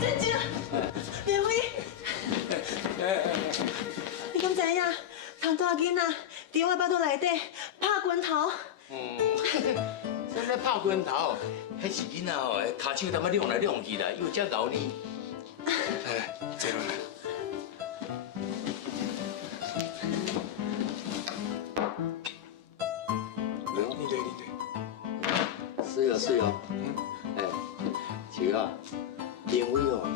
真正，连辉，你敢知影？唐大囡仔伫我巴肚内底拍拳头。咱咧拍拳头，迄是囡仔哦，骹手他妈亮来亮去啦，又遮咬你。来，坐落来。你对。是哦是哦。哎，树啊，连伟哦，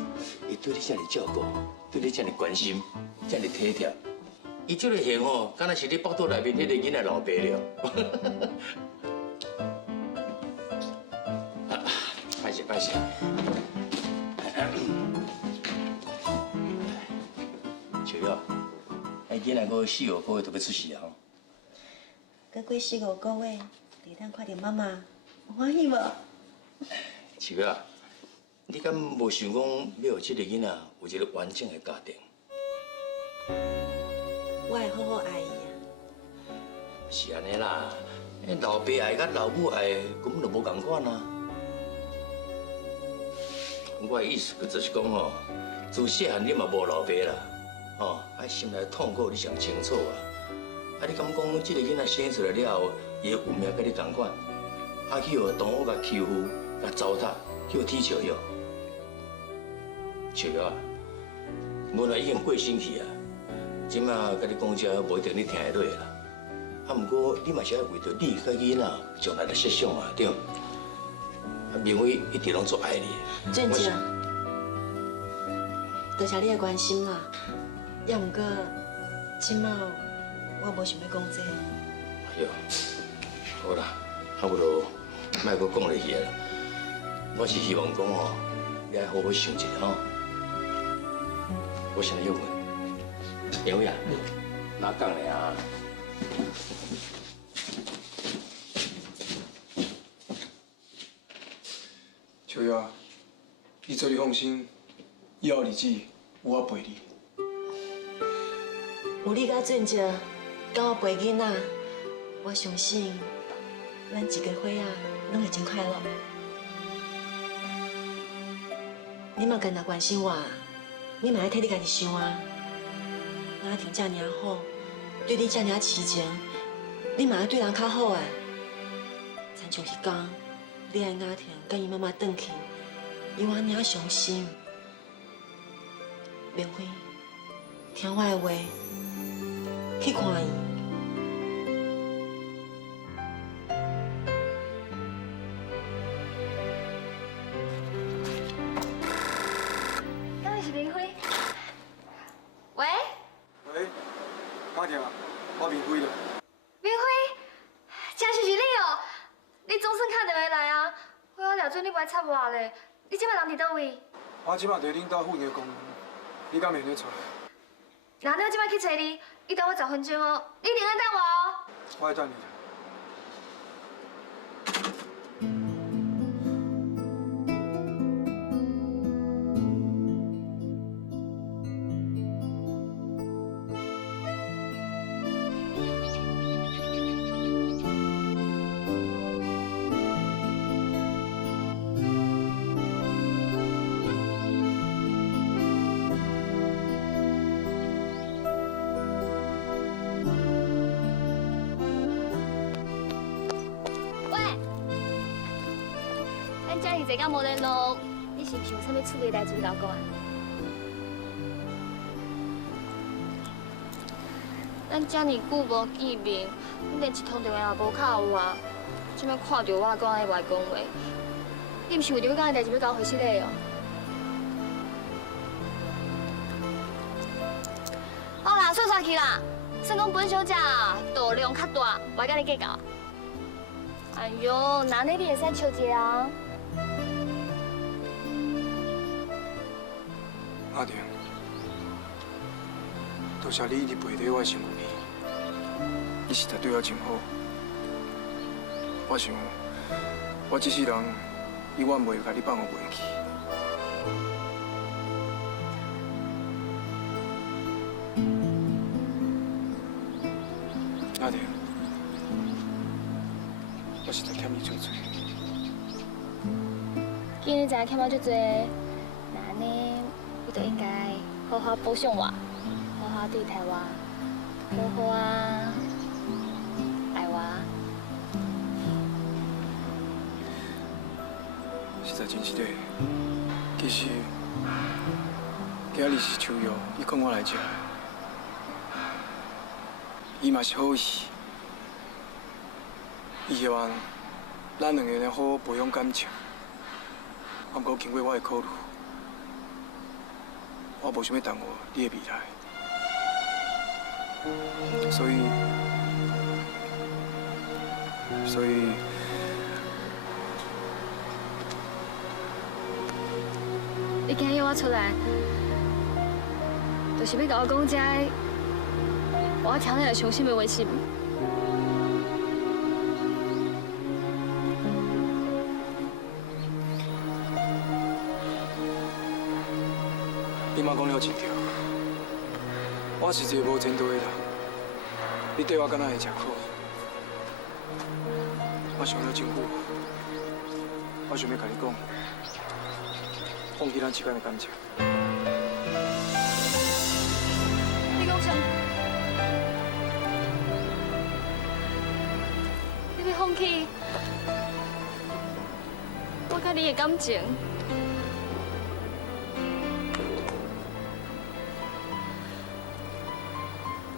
伊对你遮尔照顾，对你遮尔关心，遮尔体贴。 伊这个型哦，敢若是你腹肚内面迄个囡仔老爸了。歹势。笑啊，迄囡仔个4、5个月就要出世啊！再过4、5个月，就当看到妈妈，有欢喜无？笑啊，你敢无想讲要有这个囡仔有一个完整的家庭？ 我会好好爱伊啊！是安尼啦，老爸爱甲老母爱根本就无共款啊。我的意思就是讲吼，自细汉你嘛无老爸啦，吼，心内痛苦你上清楚啊。你敢讲这个囡仔生出来了后，伊的运命甲你共款，去互同学甲欺负、甲糟蹋，去天笑哟。笑啊，无奈已经过身去啊。 即马甲你讲遮，无一定你听会落啦。毋过你嘛是要为着你甲囡仔将来的设想啊，对。明伟一直拢做爱你。正正，多谢你的关心啦。也毋过，即马我无想要讲这个。哎呦，好啦，不如莫阁讲落去啦。我是希望讲哦，你爱好好想一下吼。我现在要问。 连伟啊，哪讲咧啊？秋月，你做你放心，以后日子有我陪你。有你甲正正，甲我陪囡仔，我相信咱一家伙仔拢会真快乐。你嘛干那关心我，你嘛爱替你家己想啊。 家庭这么好，对你这么痴情，你嘛要对人较好诶。亲像迄天，你爱雅婷甲伊妈妈转去，伊我尔伤心。明辉，听我的话，去看伊。敢会是明辉？喂？ 喂，雅婷啊，我明辉了。明辉，真是你哦！你总算打电话来啊！我了准你不爱插我咧。你即摆人伫倒位？我即马伫恁兜附近的公园，你敢袂得出来？那你即摆去找你，你等我10分钟哦，你一定要等我哦。我会等你。 这个无联络，你是毋是有啥物趣味代志要甲我讲啊？咱遮尔久无见面，你连一通电话也无敲我，即摆看到我讲安尼话讲话，你毋是为着要讲的代志要甲我回失礼哦？好啦，算煞去啦，算讲本小姐度量较大，我甲你计较。哎呦，那你会使笑一下啊？ 阿婷，多谢你一直陪在我身边，你实在对我真好。我想，我这世人永远袂会甲你放互袂记。阿婷，我实在欠你做多。今今日知欠我足多，那安尼我就应该好好补偿我，好好对待我，好好啊爱我。实在真是的。其实今日是秋月，伊讲我来吃，伊嘛是好意，伊希望咱两个人好好培养感情。不过经过我的考虑，我无想要耽误你的未来，所以，你今日约我出来，就是要甲我讲这我听你的伤心的话是？你妈讲了真对，我是一个无前途的人，你对我敢若会吃苦，我想了真久，我想要甲你讲，放弃咱之间的感情。你讲啥？你要放弃我甲你的感情？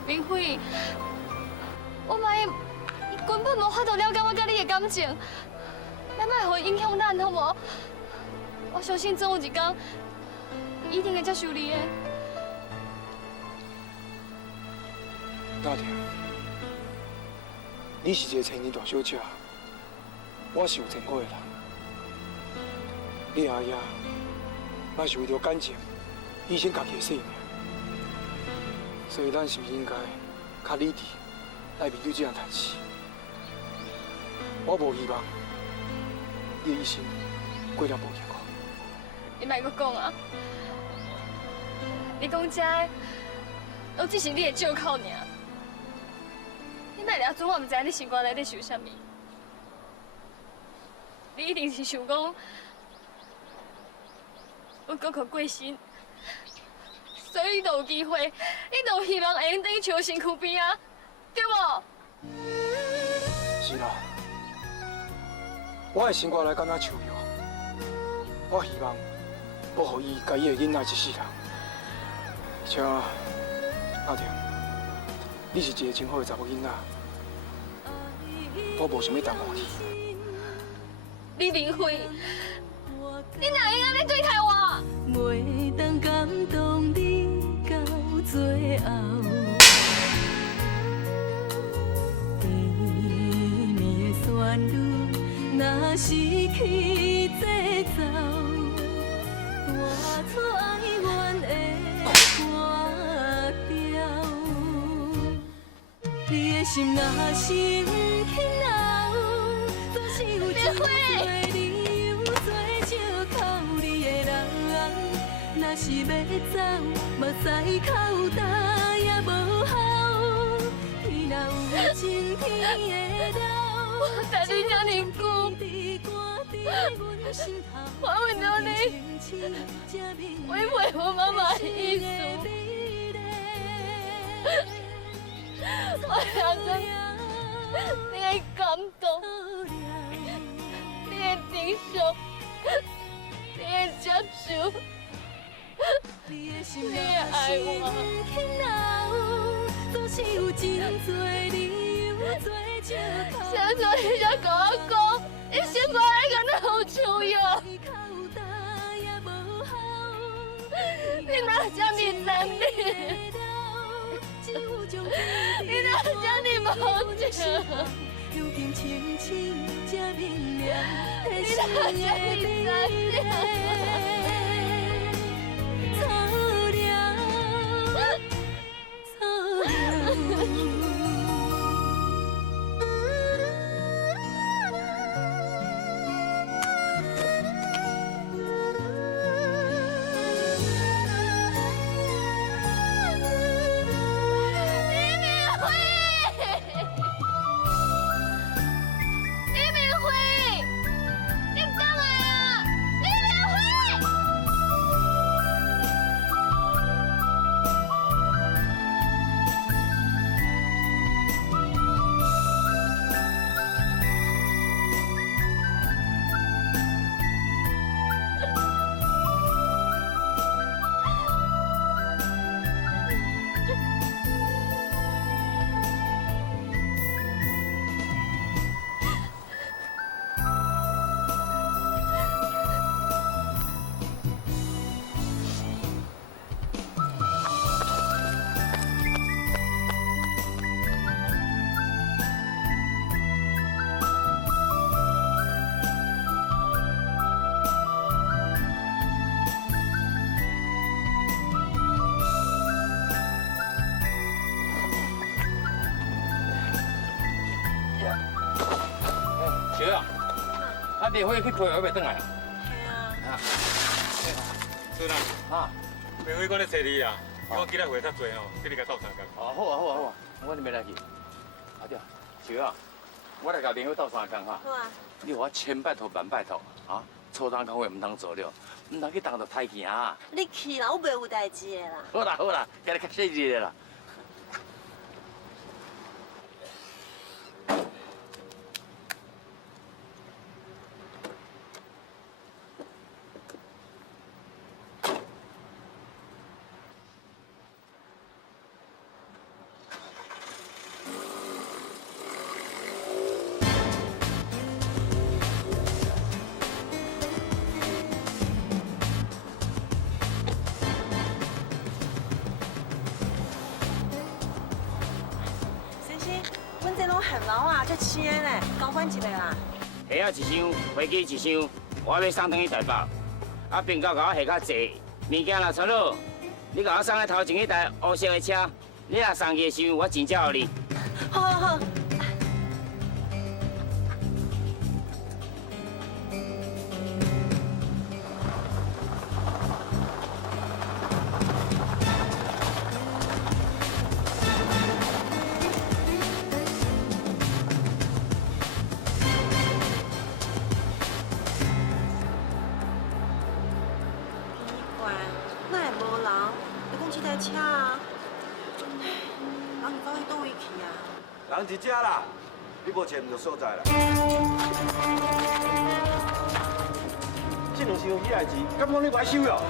明辉，我妈根本无法度了解我甲你的感情，咱莫互伊影响咱，好无？我相信总有一天，伊一定会接受你的。那天，你是一个青年大小姐，我是有前科的人。你阿爷，那是为着感情，牺牲家己的性命。所以，咱是不是应该较理智来面对这样代志？我无希望你的一生过了无幸福。你莫阁讲啊！你讲这都只是你的借口尔。你莫了准我唔知你心肝内底想啥物。你一定是想讲，我搁可过身。所以你就有机会，你就希望会用等于像身躯边啊，对无？是啦，我的心肝内敢若树叶，我希望保护伊甲伊的囡仔一世人。而且，阿婷，你是一个真好的查某囡仔，我无想要耽误你。李明辉，你哪会安尼对待我？袂当感动你到最后，甜蜜的旋律若失去节奏，画出哀怨的歌调。你的心若生起恼，总是有真多理由做借口。你的人。若是要走，目屎口干也无效。天若有情，天会留。我等你这么久，我为了你，违背我妈妈的意思。我想讲，你的感动，你的承受，你的接受。你的爱我，现在你才跟我讲，你心肝内敢若有树叶，你哪这么残忍？你哪这么无情？你哪这么残忍？李明辉，你干嘛呀？李明电话去陪我，要转来啊？系啊。孙啊，啊，明辉讲咧找你啊，我今日话较济吼，叫你甲斗相共。哦，好啊好啊好啊，我就要来去。阿爹，小啊，我来甲电话斗相共哈。好啊。你有我千拜托万拜托啊！初当工话唔通做了，唔通去当着太行啊！你去啦，我袂有代志的啦。好啦好啦，今日较细致啦。先生，阮这拢限楼啊，足青的呢，交换一个啦。虾仔一箱，飞机一箱，我要送转去台北。啊，并到甲我下较济，物件若出了，你甲我送去头前迄台黑色的车，你若送去的时候，我真照你。好好好。那也无人，你讲这台车啊，人是到底倒位去啊？人伫遮啦，你无找唔着所在啦。这两箱起来钱，敢讲你歹收了？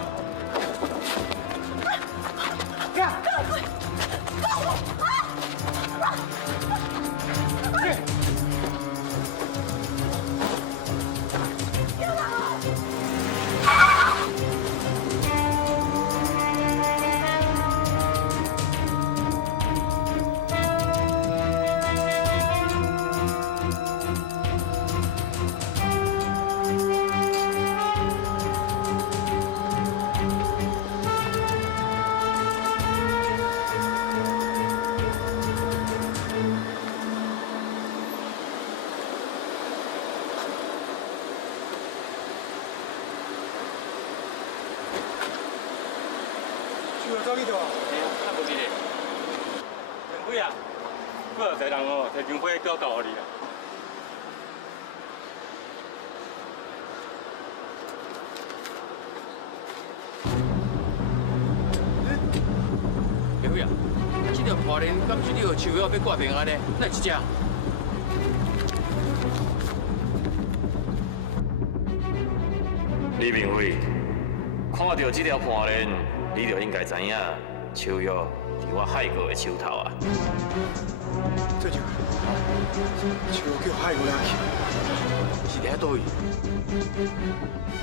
收了走去倒啊？嘿啊，那无记咧。明辉啊，我有一个人哦，摕金杯交互你啦。明辉啊，这条破链敢这条树要挂平安呢？那一只？李明辉，看到这条破链，你就应该知影，秋药伫我海哥的手头啊。这就，手叫海过来去。是伫遐倒位？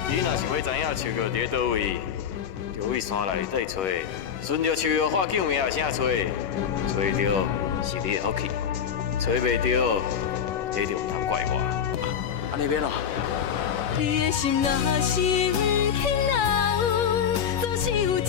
你若是要知影秋药伫倒位，就去山内底找，顺着秋药喊救命的声找，找到是你的福气，找袂到，你就唔通怪我。安尼免咯。你的心若是轻柔，总是有。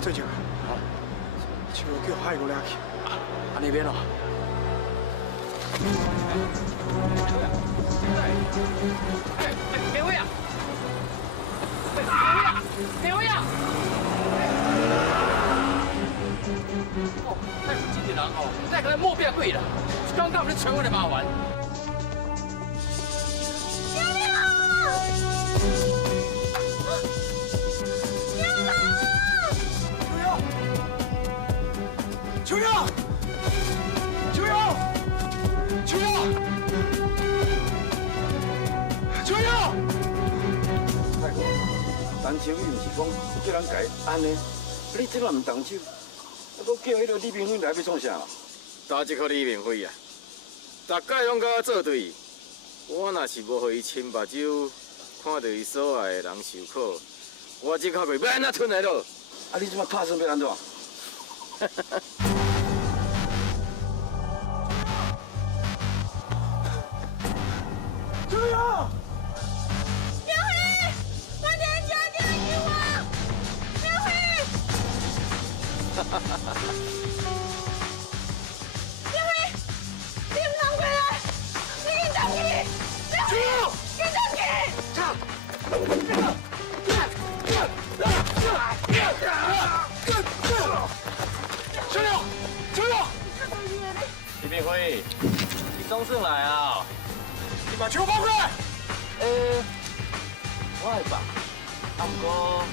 这就，手叫海过来去。安尼免咯。明辉啊！明辉啊！哦，那附近的人哦，再可能莫变贵了，刚刚我们全国的麻烦。秋瑶，秋瑶，秋瑶，秋瑶！大哥，陈秋雨唔是讲叫人改安尼，你这个唔动手，啊，搁叫迄个李明辉来要创啥啦？打这个李明辉啊，大概拢甲我作对。我若是无予伊亲目睭，看到伊所爱的人受苦，我这口气要安怎吞来咯？啊，你即马拍算要安怎？秋瑶，友！苗辉，快点叫救我！苗辉！苗辉，你唔通回来！你紧张去！苗辉，紧张去！小友，小友，李炳辉，你总算来啊！你把球放过来！我会吧，啊，不过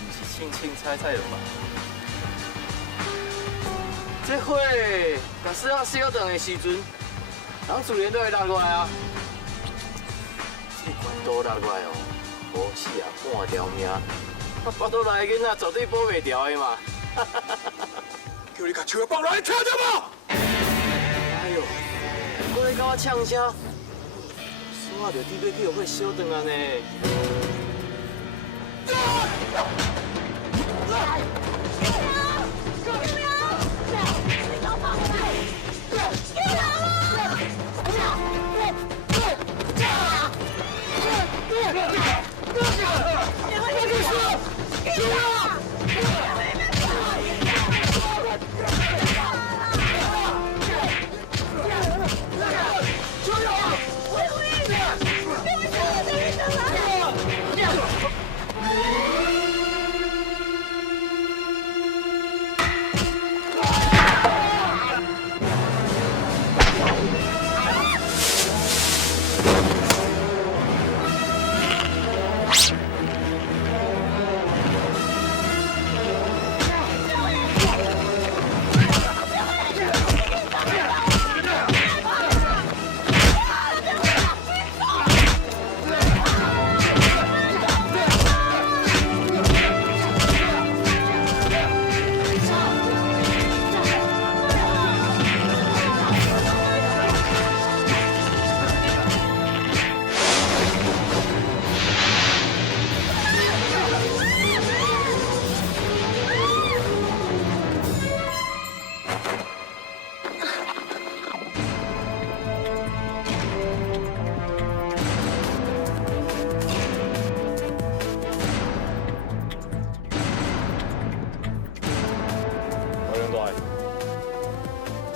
不是清清菜菜的吧？这火把四号烧断的时阵，人自然都会落来啊。这管刀落来哦，无死啊半条命，啊，巴肚内囡仔绝对保袂掉的嘛。叫你把球放来，听到无？哎呦，我咧甲我呛声，煞着伫要叫火烧断啊呢。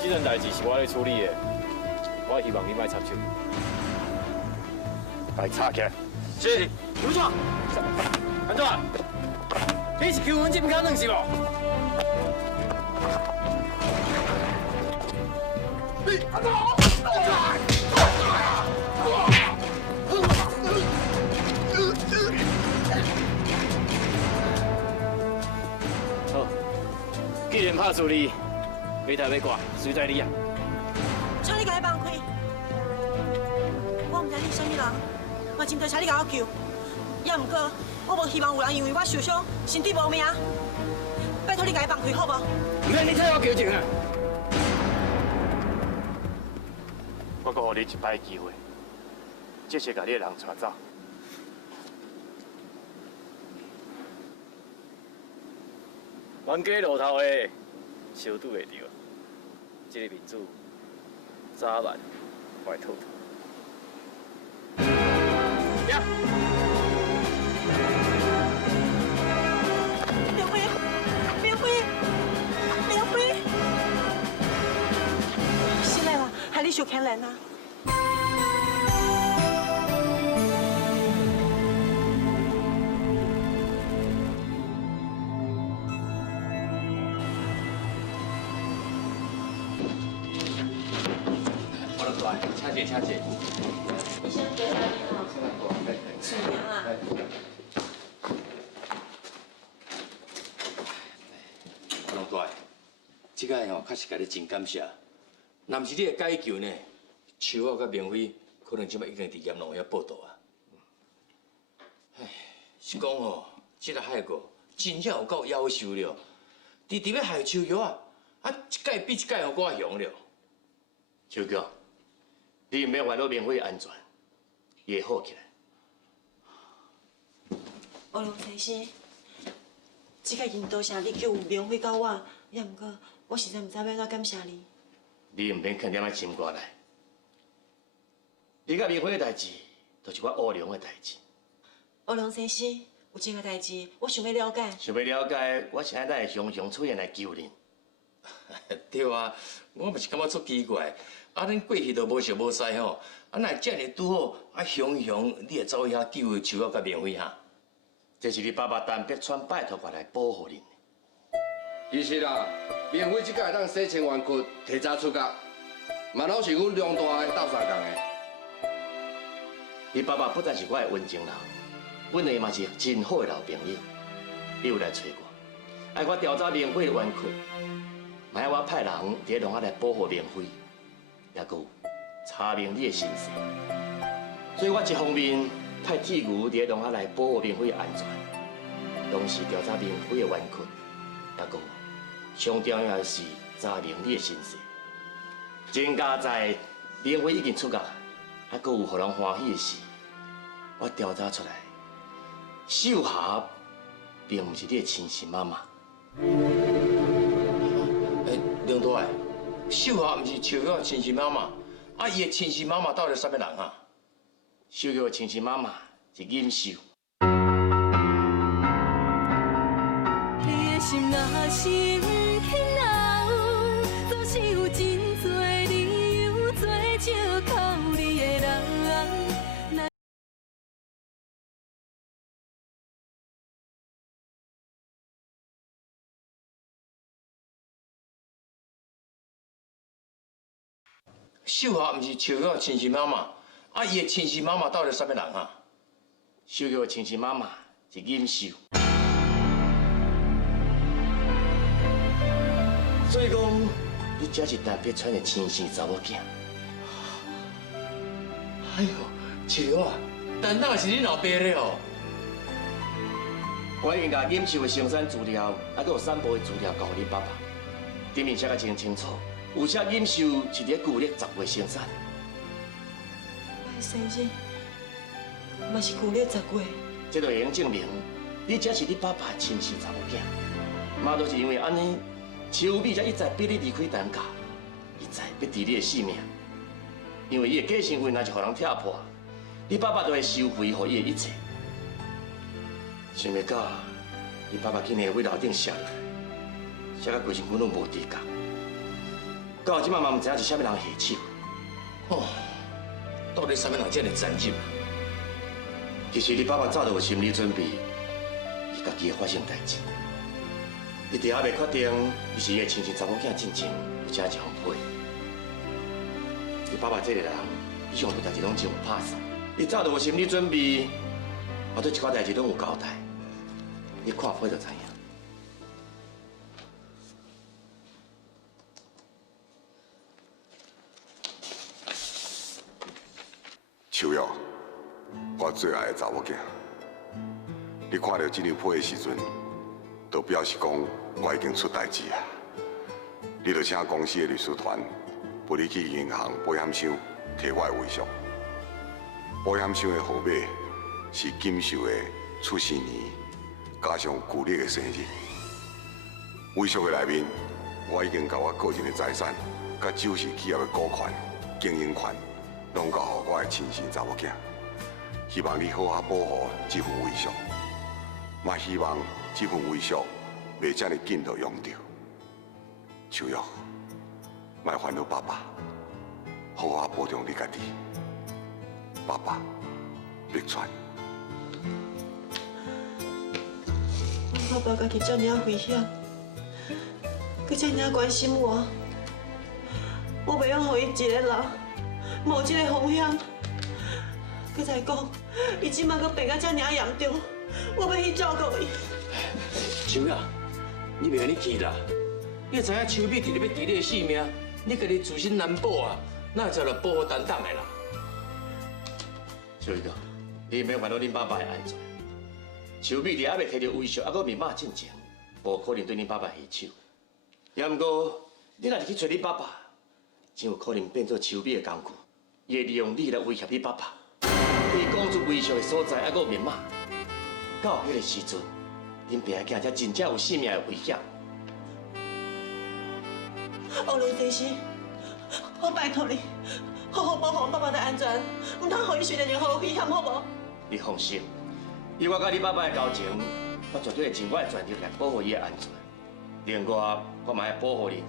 这件代志是我咧处理的，我希望你莫插手。来插起来。是，刘总。安怎？你是求阮这边搞软是无？你安怎？好，既然拍处理。要台要挂，随在你啊！请你甲伊放开！我唔知你是啥物人，嘛真多请你甲我救。也毋过，我无希望有人因为我受伤，身体无命。拜托你甲伊放开，好无？唔免你替我求情啊！我阁予你一摆机会，这次甲你的人带走。冤家路头的，相拄袂着。这个民主早晚坏透透。呀！苗辉，苗辉，苗辉，是嘞啦，害你受牵连啊！请坐，请坐。医生哥，你好，是娘啊。老大，这个吼确实甲你真感谢。若毋是你的解救呢，秋啊甲明辉可能即摆已经伫阎王遐报道啊。唉，是讲吼，这个海哥真正有够夭寿了，直直要害秋瑶啊，一届比一届互我凶了。秋哥。你唔要烦恼明辉安全，伊会好起来。欧阳先生，这个已经多谢你救明辉到我，也毋过我实在毋知要怎感谢你。你唔免肯踮在心肝内。你甲明辉的代志，就是我乌龙的代志。乌龙先生，有这个代志，我想要了解。想要了解，我现在会常常出现来救恁。对啊，我嘛是感觉足奇怪，恁过去都无熟无识吼，哪会遮尔拄好，雄雄你会走去遐救树仔甲棉花哈？这是你爸爸陈碧川拜托我来保护恁。其实啦，棉花即届当洗清完窟，提早出国，嘛拢是阮梁大的斗相共的。你爸爸不但是我的温情人，阮的嘛是真好的老朋友，伊有来找我，爱我调查棉花的冤屈。卖我派人伫农下来保护棉花，也佮有查明你的身世，所以我一方面派铁牛伫农下来保护棉花的安全，同时调查棉花的冤屈，也佮有上重要的是查明你的身世。真佳在棉花已经出国，还佮有互人欢喜的事，我调查出来，秀霞并不是你的亲生妈妈。梁大爷，秀霞毋是树玉的亲生妈妈，伊的亲生妈妈到底是啥物人啊？秀玉的亲生妈妈是尹秀。你的心若是起闹，总是有真多理由做借口你的人。秀霞毋是树玉的亲生妈妈，伊的亲生妈妈到底是啥物人啊？秀玉的亲生妈妈是尹秀。所以讲，你才是陈碧川的亲生查某囝。哎呦，树玉啊，但那是你老爸咧哦。我已经甲尹秀的生产资料，还佫有散步的资料交给你爸爸，顶面写甲真清楚。有写尹秀是伫旧历10月生产，我的生日嘛是旧历10月。这就会用证明你才是你爸爸的亲生查某囝。嘛，都是因为安尼，秋美才一再逼你离开陈家，一再要治你的性命。因为伊的假身份若是互人拆破，你爸爸就会收回予伊的一切。想袂到，你爸爸竟然会为楼顶写落来，写到规身躯拢无知觉。到即马嘛，唔知影是啥物人下手。哦，到底啥物人这么残忍啊？其实你爸爸早就有心理准备，伊家己会发生代志。你伫还袂确定你是伊的亲生查某囝进前，有请一封批。你爸爸这个人，伊上多代志拢真有拍算。你早就有心理准备，我对一寡代志拢有交代。你看批就知影。秋瑶，我最爱的查某囝，你看到这张批的时阵，就表示讲我已经出代志啊。你就请公司的律师团陪你去银行保险箱摕我的遗嘱。保险箱的号码是金秀的出生年，加上旧历的生日。遗嘱的内面，我已经把我个人的财产、甲酒市企业的股权、经营权。拢交予我的亲生查某囝，希望你好好保护这份遗嘱，嘛希望这份遗嘱袂这么紧就用到。秋玉，莫烦恼爸爸，好好保重你家己。爸爸，碧川。我爸家己遮尔危险，佮遮尔关心我，我袂用予伊一个人。无这个风险，佮再讲，伊即马佮病到遮尔严重，我要去照顾伊。秋雅，你袂安尼气啦！你知影秋美伫咧要治你的性命，你家己自身难保啊，哪会再来保护担当的啦？秋哥，你免烦恼恁爸爸的安全。秋美伫还袂摕到遗嘱，还佮密码进前，无可能对恁爸爸下手。也毋过，你若是去找你爸爸，真有可能变做秋美的工具。伊会利用你来威胁你爸爸，对讲出遗嘱的所在，还佫有密码。到迄个时阵，恁爸囝才真正有性命的危险。欧龙先生，我拜托你，好好保护阮爸爸的安全，唔通让伊受到任何危险，好无？你放心，以我甲你爸爸的交情，我绝对会尽我的全力来保护伊的安全。另外，我嘛会保护你。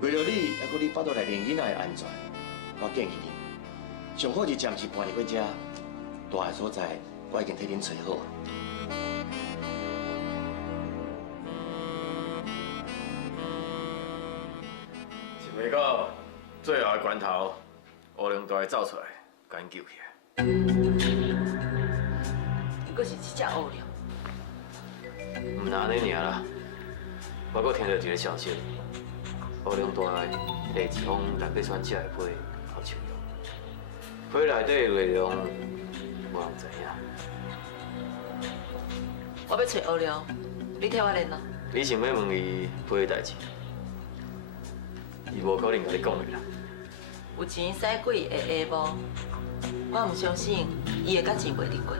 为了你，还佮你腹肚内面囡仔的安全，我建议你，上好是暂时搬入去遮，大个所在我已经替恁找好。想袂到最后的关头，乌龙大会走出来，甲因救起来。又是这只乌龙。唔那安尼尔啦，我阁听到一个消息，乌龙大会下一封来要选这个批互收用，批内底内容无人知影。我要找乌龙，你替我联络。你想要问伊批的代志，伊无可能甲你讲的啦。有钱使鬼的下无，我唔相信伊会甲钱袂离过。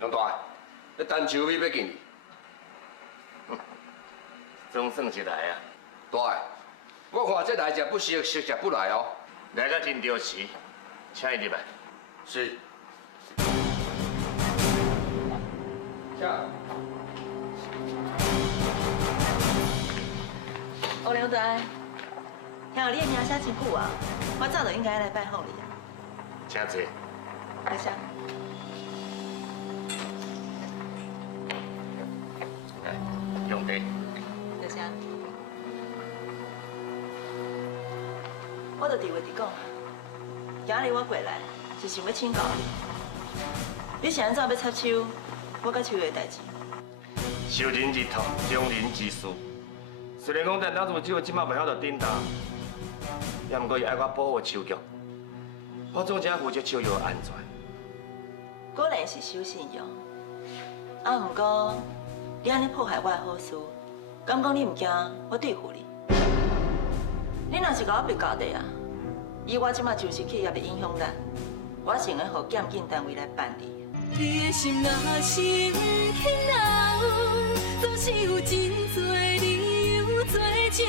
梁大，你陈秋美要见你。总算是来啊！大个，我看这来者不惜，实者不来哦。来个真着时，请伊入来。是。请。乌龙大，听到你的名声真久啊，我早就应该来拜访你啊。请坐。多谢。来，用茶。多谢。我就伫话伫讲啊，今日我过来是想要请教你，你是安怎要插手我甲秋月的代志？受人之托，忠人之事。虽然讲咱老祖只马袂晓得顶担，也毋过伊爱我保护秋菊，我总正负责秋菊的安全。果然是守信用，啊，毋过你安尼破坏我的好事，敢讲你毋惊我对付你？你若是甲我逼到底啊，以我即马就事企业的影响力，我想要互检警单位来办理。你的心若是起闹，总是有真多理由做情。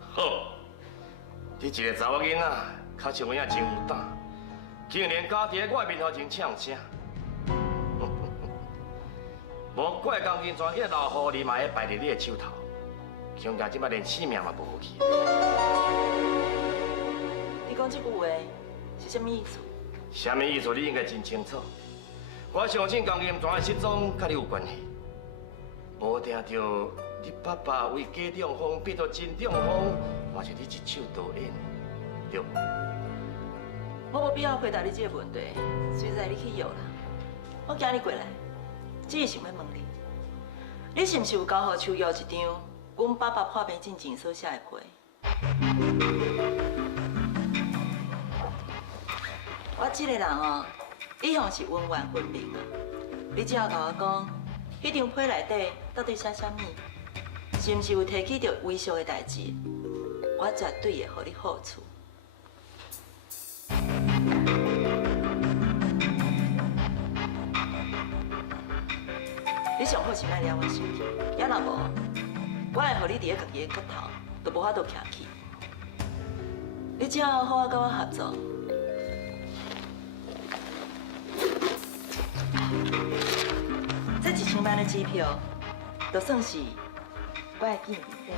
好，你一个查某囡仔，较像我影真有胆，竟然敢伫我面头前呛声。无怪钢筋砖，迄个老狐狸嘛会摆伫你的手头，恐惊即摆连性命嘛无去。你讲这句话是什么意思？什么意思？你应该真清楚。我相信钢筋砖的失踪甲你有关系。无听到你爸爸为假中风变作真中风，嘛是你一手导演，对无？我无必要回答你这个问题，随在你去要啦。我今日过来，只是想要问你，你是毋是有交予秋瑶一张阮爸爸破病进前所写的批？我这个人哦，一向是温婉分明啊。你只要甲我讲，迄张批内底到底写啥物，是毋是有提起着威胁的代志，我绝对会互你好处。你上好是莫抓我手机，也若无，我会互你伫咧家己的骨头，都无法度徛起。你只要好好甲我合作。这1000万的机票，就算是我的见面礼。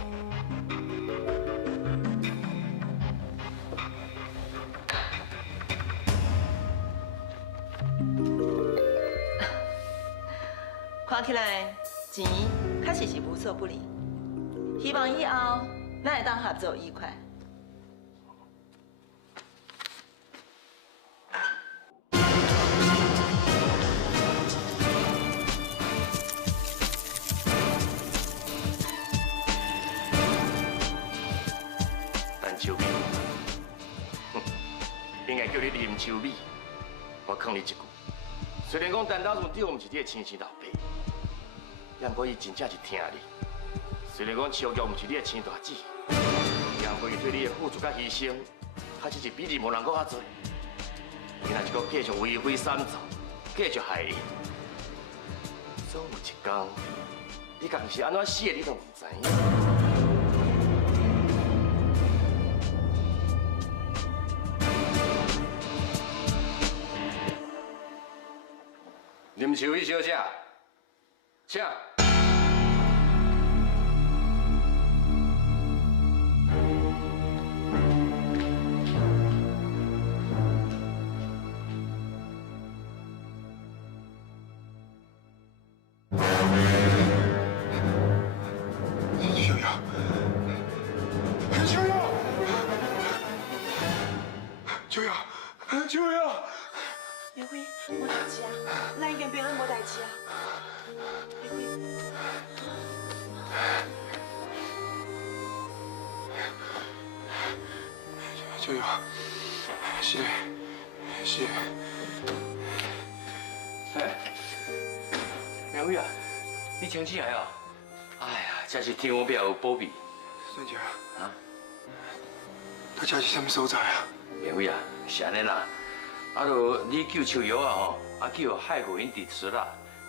看起来钱确实是无所不离，希望以后咱会当合作愉快。陈秋美，应该叫你林秋美。我劝你一句。虽然讲陈老师对我毋是你的亲生老爸，也毋过伊真正是疼你，虽然讲秋玉唔是你的生大姐，杨辉对你的付出甲牺牲，确实是比你无人搁较多。你若是搁继续为非三走，继续害伊，总有一天，你家己是安怎死的，你都唔知影。 林秋雨小姐，请。秋瑶，秋瑶，秋瑶，秋瑶。 叶辉，无代志啊，咱已经平安无代志啊。叶辉，秋瑶，是的，是的。哎，苗伟啊，你清醒来哦？哎呀，真是天公伯有保庇。孙姐啊，大家是什么所在啊？苗伟啊，是安尼啦。 啊，就你救秋瑶啊吼，啊叫海虎因弟出啦，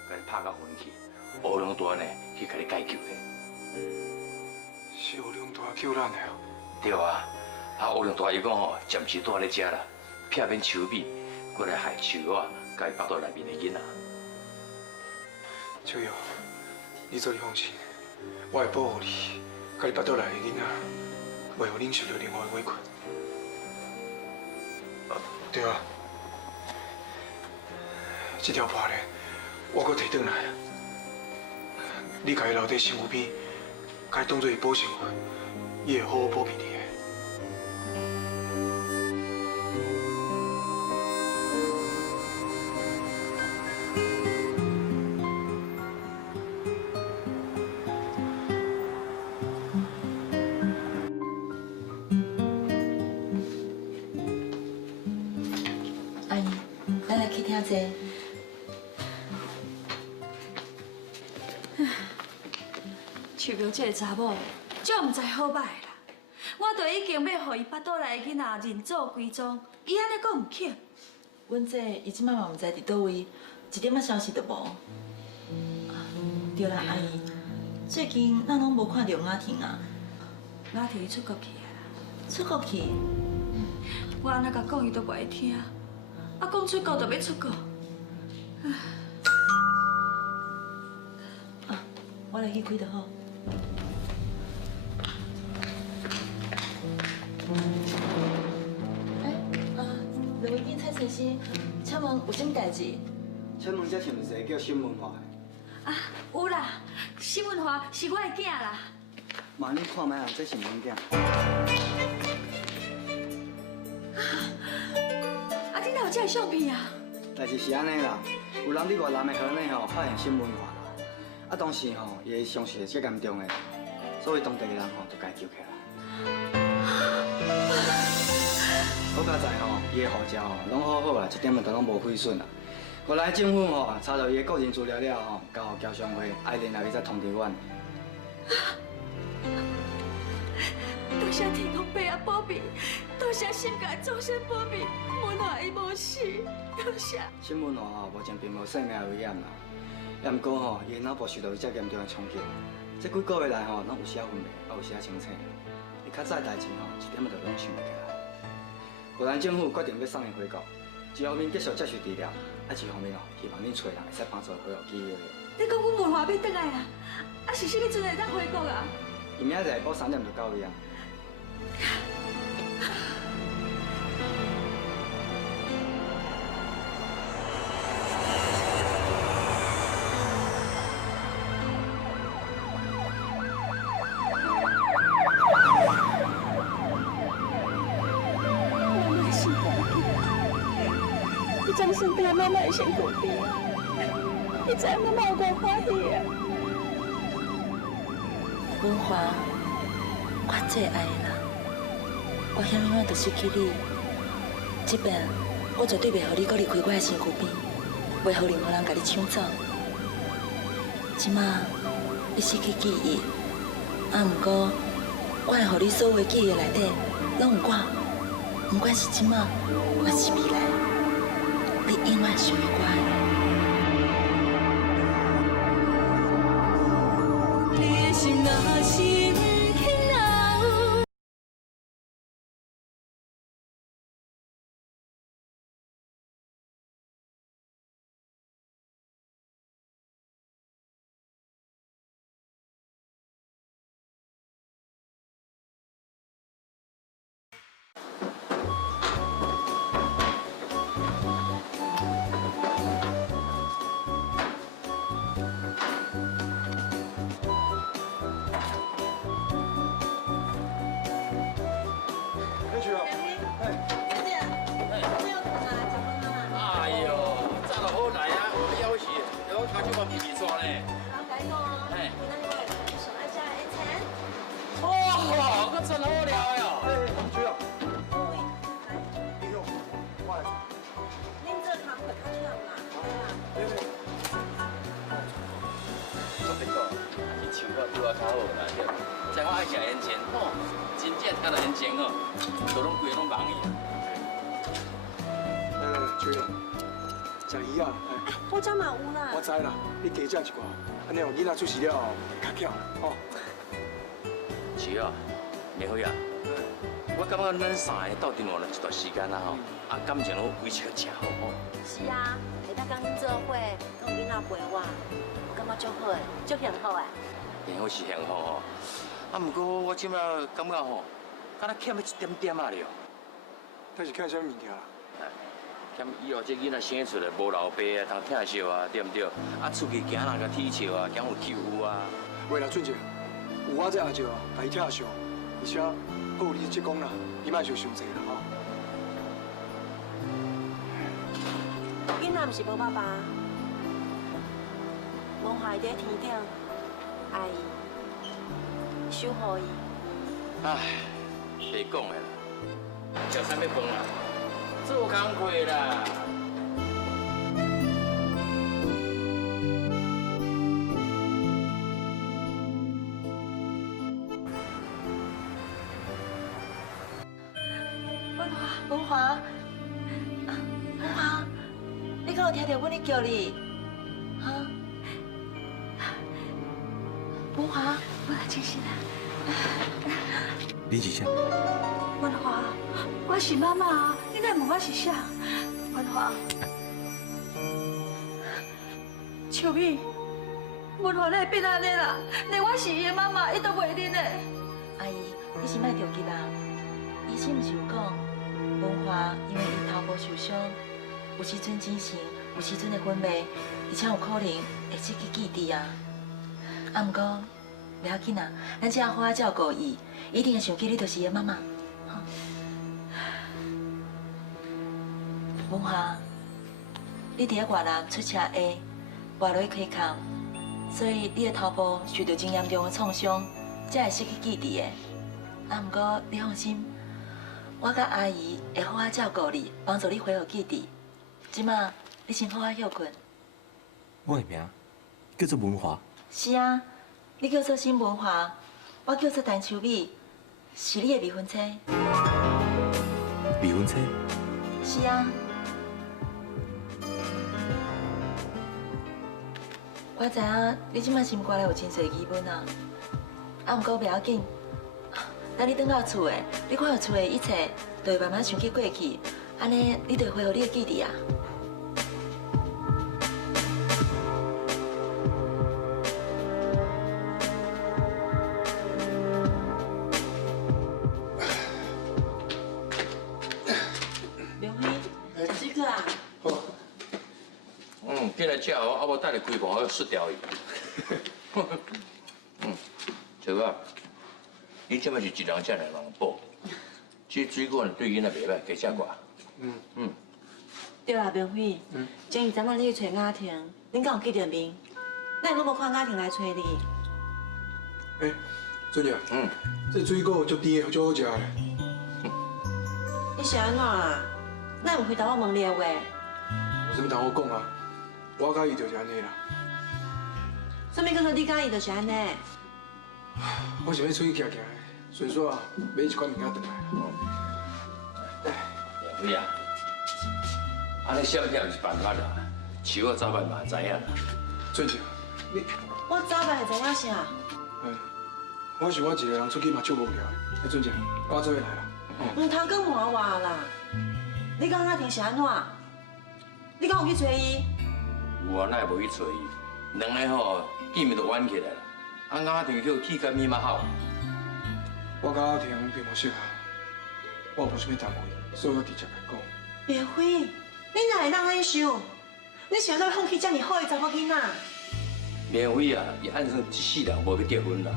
甲你拍到昏去，乌龙大呢去甲你解救的。是乌龙大救咱的哦。对啊，啊乌龙大伊讲吼，暂时住咧遮啦，避免秋米过来害秋瑶啊，甲伊腹肚内面的囡仔。秋瑶，你做你放心，我会保护你，甲你腹肚内的囡仔，袂互恁受到任何的委屈。对啊。 这条破链，我搁摕转来。你家己留在身躯边，甲伊当作是保险物，伊会好好保庇你的。阿姨，咱来去听者。 秋瑶这个查某，就唔知好歹啦。我都已经要互伊腹肚内的囡仔认祖归宗，伊安尼阁唔肯。阮这伊即摆嘛唔知伫倒位，一点仔消息都无。对啦，阿姨，最近咱拢无看到雅婷啊。雅婷伊出国去啊啦。出国去？我安那甲讲伊都袂爱听，啊讲出国就要出国。啊，我来去开就好。 两位警察先生，请问有甚代志？请问这是毋是叫沈文华的？啊，有啦，沈文华是我的囝啦。妈，你看卖啊，这是恁囝。啊，你哪有这个相片啊？代志是安尼啦，有人伫越南的河内吼发现沈文华啦，啊当时吼伊的伤势最严重的，所以当地的人吼就甲伊救起来。 好佳在吼，伊的护照吼拢好好啦，一点仔都拢无亏损啦。后来政府吼查到伊的个人资料了吼，交互交商会，爱联络伊才通知阮。多谢天公伯啊保庇，多谢心肝众生保庇，文华伊无死，多谢。沈文华吼目前并无生命危险啦，也毋过吼伊的脑部受到遮严重的冲击，这几个月来吼拢有时昏迷，也有时清醒。伊较早的代志吼一点仔都拢想袂起来。 荷兰政府决定要送伊回国，一方面继续接受治疗，一方面希望恁找人会使帮助恢复记忆。你讲阮文华要回来啊？啊是啥物阵会当回国啊？伊明仔日下晡3点就到位啊。掌声对妈妈的辛苦边，你知妈妈有多欢喜啊！文华，我最爱的人，我遐永远都失去你，这遍我绝对袂予你搁离开我的身躯边，袂予任何人甲你抢走。即马你失去记忆，啊，不过我会互你所有的记忆内底拢有我，不管是即马还是未来，你永远是有我的。你的心若是不肯留。哎呦，早就好来啊！我要是，我头先我皮皮刷呢。哎。哇，我真好料的哦。哎，同学啊，你用，我来。恁这工课较忝啦，我别讲，还是手我拄啊较好啦，对。像我爱食烟钱，吼，真正听到烟钱哦，都拢规个拢忙去啊。来，秋勇，食鱼啊，哎。我这嘛有啦。我知啦，你加食一寡，安尼哦，囡仔出事了后较巧啦，吼。是啊，明辉啊，我感觉咱三个斗阵换了一段时间啦吼，啊感情拢维持得真好吼。是啊，下当甲恁做伙，跟囡仔陪我，我感觉足好诶，足幸福诶。幸福是幸福吼，啊不过我即摆感觉吼，敢若欠了一点点啊了。但是欠啥物物件啦？欠以后这囡仔生出来无老爸啊，通疼惜啊，对毋对？啊出去行人甲踢笑啊，讲有球啊。袂啦，俊杰，有我这阿舅甲伊疼惜，而且还有你这讲啦，你莫想伤济啦吼。囡仔毋是无爸爸，文化伫咧天顶，爱伊，守护伊。唉，别讲的啦，食啥物饭啊？做工课啦。文华，你敢有听到我咧叫你？哈？文华，我来清醒啦。你是啥？文华，我是妈妈，你来问我是啥？文华，秋米，文华来变安尼啦，连我是伊的妈妈，伊都袂认的。阿姨，你是莫着急啦。医生毋是有讲，文华因为伊头部受伤，有时阵精神，有时阵会昏迷，而且有可能会失去记忆啊。啊，毋过袂要紧啊，咱只要好好照顾伊，一定会想起你就是伊的妈妈。文华，你伫咧外南出车祸，滑落去溪坎，所以你的头部受到真严重的创伤，才会失去记忆的。啊，毋过你放心，我甲阿姨会好好照顾你，帮助你恢复记忆。即马你先好好休困。我的名叫做文华。是啊，你叫做沈文华，我叫做陈秋米，是你的未婚妻。未婚妻？是啊。我知影你即摆心肝内有真侪疑问啊，啊，毋过袂要紧。等你转到厝诶，你看到厝诶一切，就会慢慢想起过去，安尼你就会恢复你的记忆啊。明辉，食水果啊？好。过来吃哦，啊无等下规盘要摔掉伊。小哥，你这摆是一人食两人补，这水果对囡仔袂歹，加食寡。对啦，明辉。前2阵仔你去找雅婷，恁敢有见着面？咱拢无看雅婷来找你。哎，俊杰，这水果足甜的，足好食的。你是安怎啦？咱有回答我问你的话。有啥物通我讲啊？我甲伊就是安尼啦。什么叫做你甲伊就是安尼？我想要出去行行，顺续啊买一罐物件回来。燕飞啊，安尼闪避是办法啦，树我早晚嘛知影啦。俊姐，你我早晚会知影啥？我想我一个人出去嘛足无聊的。俊姐，跟我做伙来啦。唔通搁瞒我啦！你讲阿婷是安怎？你敢有去找伊？有啊，哪会无去找伊？两个吼见面就冤起来啦。啊，阿婷叫气甲咪嘛好。我甲阿婷并无熟啊，我无想要耽误伊，所以我直接来讲。岳飞，你哪会当安尼想？你想要放弃遮尔好的查某囡仔？免费啊，伊暗算一世人无要结婚啦，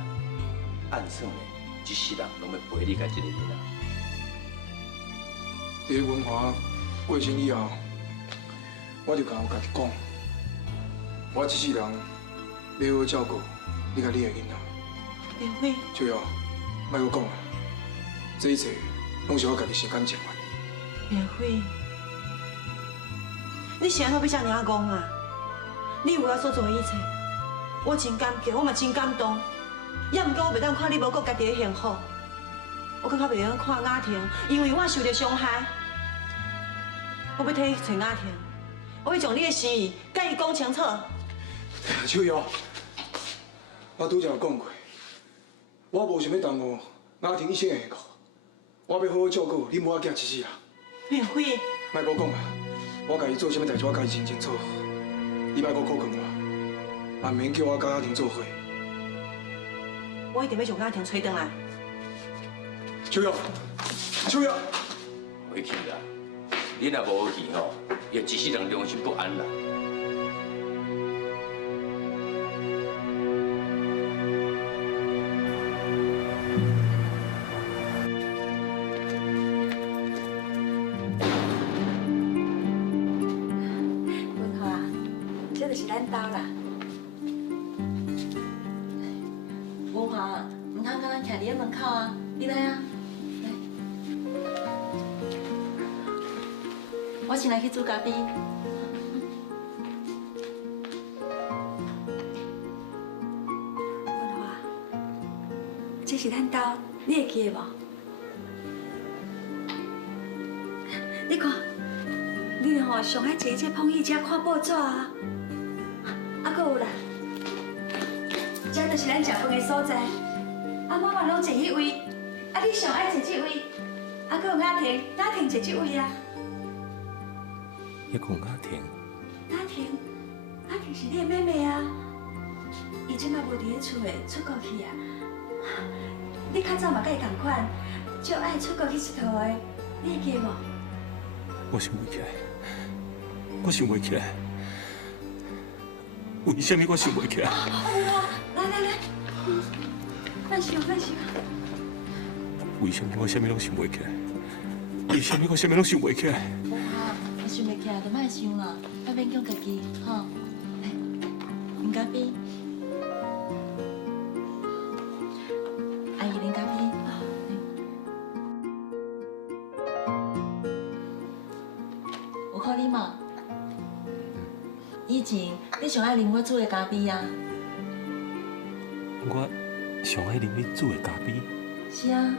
暗算的一世人拢要陪你家一个囡仔。伫文华过身以后，我就甲我家己讲，我一世人要好好照顾你甲你的囡仔。岳飞，秋瑶，莫搁讲啊，这一切拢是我家己心甘情愿。岳飞，你是安怎要遮尔啊讲啊？你为我所做的一切，我真感激，我嘛真感动。也毋过我袂当看你无过家己的幸福，我更较袂当看雅婷因为我受到伤害。我要替你找雅婷，我要将你的心意甲伊讲清楚。秋瑶，我拄则有讲过，我无想要耽误雅婷一生的幸福，我要好好照顾你母仔囝一世人。岳飞，莫搁讲啊，我家己做啥物代志，我家己真清楚。你莫搁苛刻我，也免叫我甲雅婷做伙。我一定要将雅婷找回来。秋瑶，秋瑶，回去啦！你若无回去吼，也一世人良心不安啦。文华，这就是咱家啦。文华，唔通刚刚徛伫咧门口啊！你来啊！来，我先来去煮咖啡。文华，这是咱家，你会记得无？你看，你吼上爱坐这碰椅遮看报纸啊，啊，搁有啦，这就是咱食饭的所在，啊，妈妈拢坐迄位，啊，你上爱坐这位，啊，搁有雅婷，雅婷坐这位啊。还讲雅婷，雅婷是你的妹妹啊，伊即摆无伫咧厝诶，出国去啊。你较早嘛甲伊同款，就爱出国去佚佗的，你会记得无？我想袂起来，我想袂起来，为什么我想袂起来？来，慢想。为什么我什么拢想袂起来？为什么我什么拢想袂起来？我想袂起来就莫想啦，莫勉强家己，吼。来，饮咖啡。阿姨啉咖啡。有可能吗？以前你上爱啉我煮的咖啡啊？我上爱啉你煮的咖啡。是啊。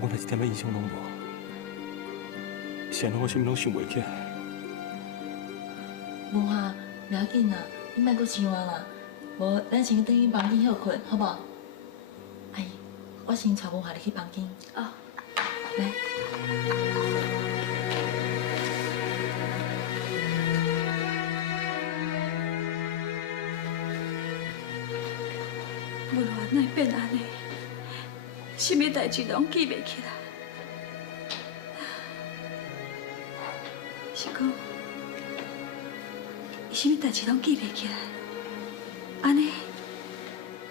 我连一点仔印象拢无，是安怎我什么拢想袂起来。文华，不要紧啦，你莫搁想啊啦，无咱先转去房间休困，好无？阿姨，我先带文华入去房间。哦。来。文华哪会变安尼？什么代志拢记袂起来？是讲，伊什么代志拢记袂起来？安尼，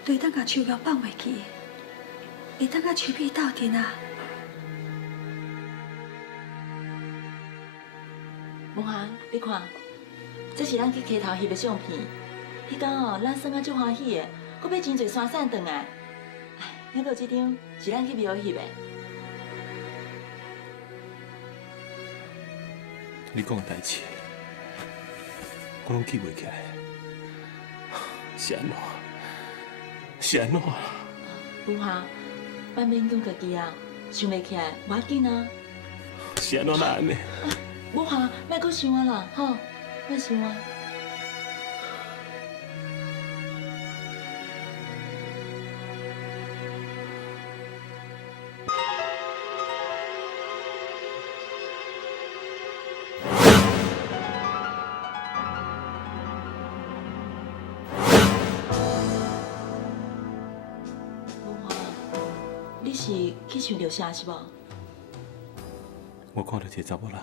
就会当甲手表放袂记，会当甲手臂斗阵啊！文华，你看，这是咱去溪头翕的相片。迄天哦，咱耍啊足欢喜的，搁买真侪山伞转来。还有这张是咱去庙翕的。你讲的代志，我拢记袂起来。是安怎？是安怎？母下，别勉强家己啊，想袂起来，无要紧啊。是安怎哪安尼？母下，莫阁想啊啦，吼，莫想啊。你是去想到啥是无？我看到一个查某人，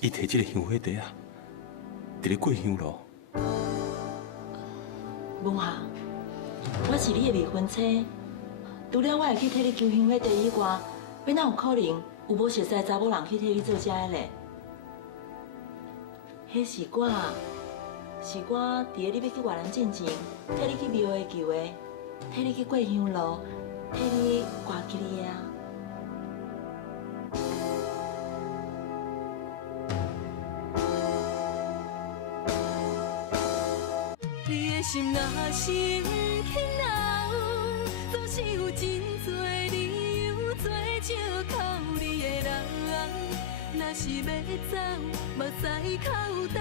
伊摕这个香火袋啊，伫咧过香炉。文夏，我是你的未婚妻，除了我会去替你求香火袋以外，要哪有可能有无熟识查某人去替你做这个咧？迄是我伫咧你要去外人进前，替你去庙会求的，替你去过香炉，替你挂起你啊。你的心若是不肯留，总是有真多理由做借口。你的人，若是要走，目屎口干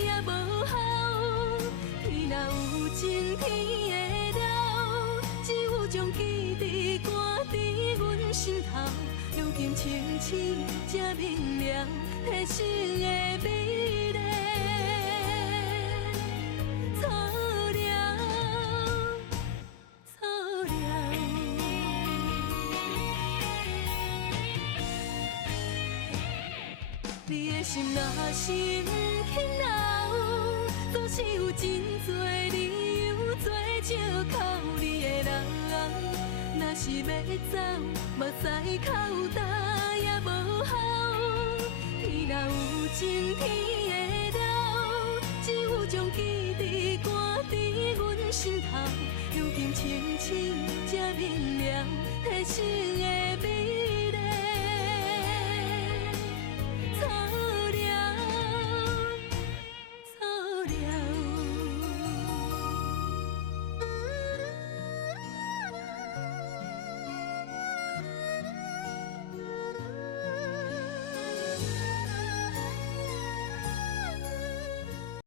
也无效。天若有情，天会了，只有将记忆挂伫阮心头。如今清醒才明了，体生的美丽。你的心若是不肯留，总是有真多理由做借口。你的人，若是要走，目屎口干也无效。天若有情，天会了，只有将记忆挂伫阮心头。如今清醒才明了，体生的美丽。